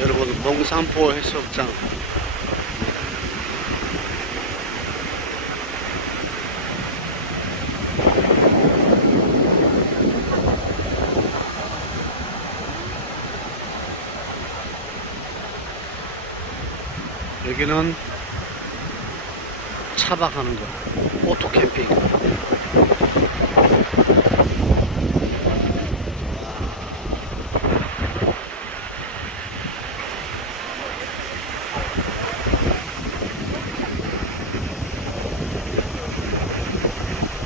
여러분, 몽산포 해수욕장. 여기는 차박하는 거, 오토 캠핑.